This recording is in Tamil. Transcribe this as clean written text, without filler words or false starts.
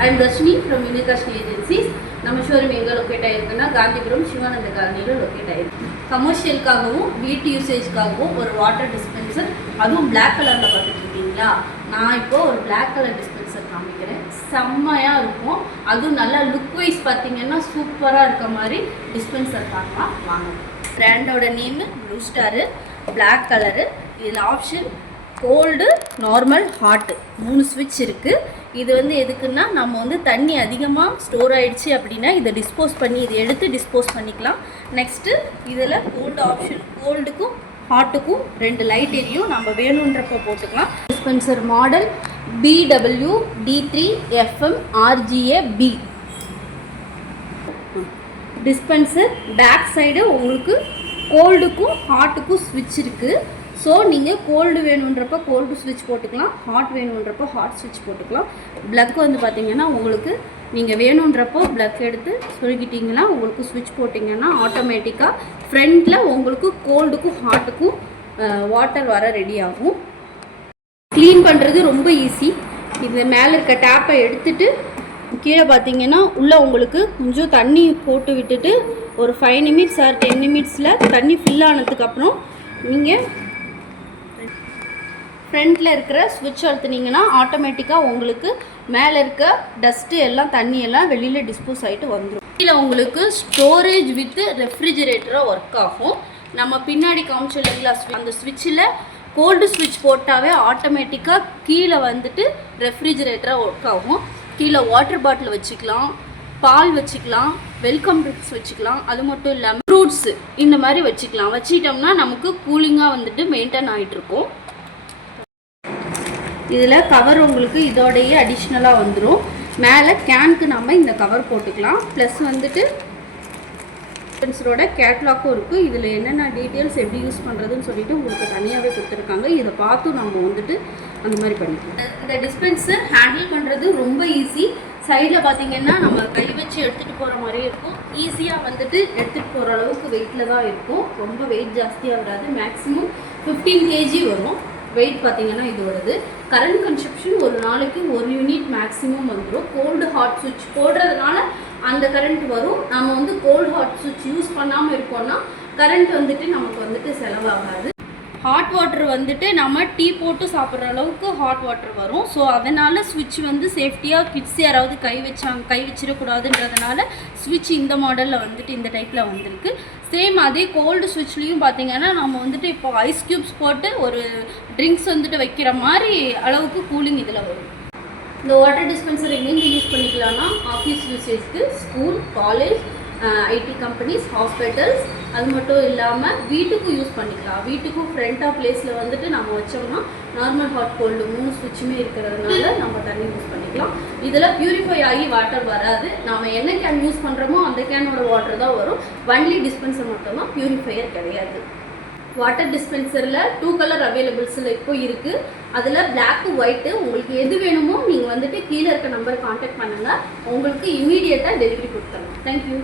I am Darshini from Unikashni Agencies. நம்ம ஷோரூம் எங்கே லொக்கேட் ஆகிருக்குன்னா காந்திபுரம் சிவானந்த காலனியில் லொக்கேட் ஆகிருக்கு. கமர்ஷியலுக்காகவும் வீட்டு யூசேஜ்க்காகவும் ஒரு வாட்டர் டிஸ்பென்சர், அதுவும் பிளாக் கலரில் பார்த்துட்டு இருக்கீங்களா? நான் இப்போது ஒரு பிளாக் கலர் டிஸ்பென்சர் காமிக்கிறேன். செம்மையாக இருக்கும். அதுவும் நல்லா லுக் வைஸ் பார்த்தீங்கன்னா சூப்பராக இருக்க மாதிரி டிஸ்பென்சர் பார்க்கலாம் வாங்க. பிராண்டோட name blue star, black colour. இதில் ஆப்ஷன் கோல்டு, நார்மல், ஹாட்டு 3 ஸ்விட்ச் இருக்குது. இது வந்து எதுக்குன்னா நம்ம வந்து தண்ணி அதிகமாக ஸ்டோர் ஆகிடுச்சு அப்படின்னா இதை டிஸ்போஸ் பண்ணி இதை எடுத்து டிஸ்போஸ் பண்ணிக்கலாம். நெக்ஸ்ட்டு இதில் கோல்டு ஆப்ஷன், கோல்டுக்கும் ஹாட்டுக்கும் 2 லைட் எரியும். நம்ம வேணுன்றப்போ போட்டுக்கலாம். Dispenser model BWD3FM RGA-B. Dispenser back side உங்களுக்கு கோல்டுக்கும் ஹாட்டுக்கும் ஸ்விட்ச் இருக்குது. ஸோ நீங்கள் கோல்டு வேணுன்றப்போ கோல்டு ஸ்விட்ச் போட்டுக்கலாம், ஹாட் வேணுன்றப்போ ஹாட் ஸ்விட்ச் போட்டுக்கலாம். ப்ளக் வந்து பார்த்திங்கன்னா உங்களுக்கு நீங்கள் வேணுன்றப்போ ப்ளக் எடுத்து சொருகிட்டிங்கன்னா உங்களுக்கு ஸ்விட்ச் போட்டிங்கன்னா ஆட்டோமேட்டிக்காக ஃப்ரண்ட்டில் உங்களுக்கு கோல்டுக்கும் ஹாட்டுக்கும் வாட்டர் வர ரெடி ஆகும். க்ளீன் பண்ணுறது ரொம்ப ஈஸி. இந்த மேலே இருக்க டேப்பை எடுத்துகிட்டு கீழே பார்த்தீங்கன்னா உள்ளே உங்களுக்கு கொஞ்சம் தண்ணி போட்டு விட்டுட்டு ஒரு 5 நிமிட்ஸ் ஆர் 10 நிமிட்ஸில் தண்ணி ஃபில் ஆனதுக்கப்புறம் நீங்கள் ஃப்ரண்ட்டில் இருக்கிற ஸ்விட்ச் அழுத்துனீங்கன்னா ஆட்டோமேட்டிக்காக உங்களுக்கு மேலே இருக்க டஸ்ட்டு எல்லாம் தண்ணியெல்லாம் வெளியில் டிஸ்போஸ் ஆகிட்டு வந்துடும். இதில் உங்களுக்கு ஸ்டோரேஜ் வித் ரெஃப்ரிஜிரேட்டராக ஒர்க் ஆகும். நம்ம பின்னாடி காமிச்சில்லைங்களா அந்த ஸ்விட்சில் கோல்டு ஸ்விட்ச் போட்டாவே ஆட்டோமேட்டிக்காக கீழே வந்துட்டு ரெஃப்ரிஜிரேட்டராக ஒர்க் ஆகும். கீழே வாட்டர் பாட்டில் வச்சுக்கலாம், பால் வச்சுக்கலாம், வெல்கம் ட்ரிங்க்ஸ் வச்சுக்கலாம். அது மட்டும் இல்லாமல் ஃப்ரூட்ஸு இந்த மாதிரி வச்சுக்கலாம். வச்சிட்டோம்னா நமக்கு கூலிங்காக வந்துட்டு மெயின்டைன் ஆகிட்டுருக்கும். இதில் கவர் உங்களுக்கு இதோடையே அடிஷ்னலாக வந்துடும். மேலே கேனுக்கு நம்ம இந்த கவர் போட்டுக்கலாம். ப்ளஸ் வந்துட்டு டிஸ்பென்சரோட கேட்லாக்கும் இருக்குது. இதில் என்னென்ன டீட்டெயில்ஸ் எப்படி யூஸ் பண்ணுறதுன்னு சொல்லிட்டு உங்களுக்கு தனியாகவே கொடுத்துருக்காங்க. இதை பார்த்து நம்ம வந்துட்டு அந்த மாதிரி பண்ணிக்கலாம். இந்த டிஸ்பென்சர் ஹேண்டில் பண்ணுறது ரொம்ப ஈஸி. சைடில் பார்த்திங்கன்னா நம்ம கை வச்சு எடுத்துகிட்டு போகிற மாதிரியே இருக்கும். ஈஸியாக வந்துட்டு எடுத்துகிட்டு போகிற அளவுக்கு வெயிட்டில் தான் இருக்கும். ரொம்ப வெயிட் ஜாஸ்தியாக வராது. மேக்ஸிமம் 15 kg வரும் வெயிட். பார்த்திங்கன்னா இது வருது. கரண்ட் கன்சப்ஷன் ஒரு நாளைக்கு 1 யூனிட் மேக்ஸிமம் வந்துடும். கோல்டு ஹாட் சுவிட்ச் போடுறதுனால அந்த கரண்ட் வரும். நம்ம வந்து கோல்டு ஹாட் சுவிட்ச் யூஸ் பண்ணாமல் இருக்கோம்னா கரண்ட் வந்துட்டு நமக்கு வந்துட்டு செலவாகாது. ஹாட் வாட்டர் வந்துட்டு நம்ம டீ போட்டு சாப்பிட்ற அளவுக்கு ஹாட் வாட்டர் வரும். ஸோ அதனால் ஸ்விட்ச் வந்து சேஃப்டியாக கிட்ஸ் யாராவது கை வச்சிடக்கூடாதுன்றதுனால ஸ்விட்ச் இந்த மாடலில் வந்துட்டு இந்த டைப்பில் வந்திருக்கு. சேம் அதே கோல்டு ஸ்விட்ச்லேயும் பார்த்திங்கன்னா நம்ம வந்துட்டு இப்போ ஐஸ் க்யூப்ஸ் போட்டு ஒரு ட்ரிங்க்ஸ் வந்துட்டு வைக்கிற மாதிரி அளவுக்கு கூலிங் இதில் வரும். இந்த வாட்டர் டிஸ்பென்சர் எங்கேருந்து யூஸ் பண்ணிக்கலாம்னா ஆஃபீஸ் யூசேஜ்க்கு, school, college, IT companies, hospitals, அது மட்டும் இல்லாமல் வீட்டுக்கும் யூஸ் பண்ணிக்கலாம். வீட்டுக்கும் ஃப்ரண்ட் ஆஃப் பிளேஸில் வந்துட்டு நம்ம வச்சோம்னா நார்மல், ஹாட், கோல்டு 3 ஸ்விட்சுமே இருக்கிறதுனால நம்ம தண்ணி யூஸ் பண்ணிக்கலாம். இதில் பியூரிஃபை ஆகி வாட்டர் வராது. நம்ம என்ன கேன் யூஸ் பண்ணுறோமோ அந்த கேனோட வாட்டர் தான் வரும். ஒன்லி டிஸ்பென்சர் மட்டும்தான், பியூரிஃபையர் கிடையாது. வாட்டர் டிஸ்பென்சரில் 2 கலர் அவைலபிள்ஸில் இப்போ இருக்குது. அதில் பிளாக்கு, ஒயிட்டு உங்களுக்கு எது வேணுமோ நீங்கள் வந்துட்டு கீழே இருக்க நம்பரை கான்டாக்ட் பண்ணுங்கள். உங்களுக்கு இமீடியட்டாக டெலிவரி கொடுத்துருங்க. தேங்க்யூ.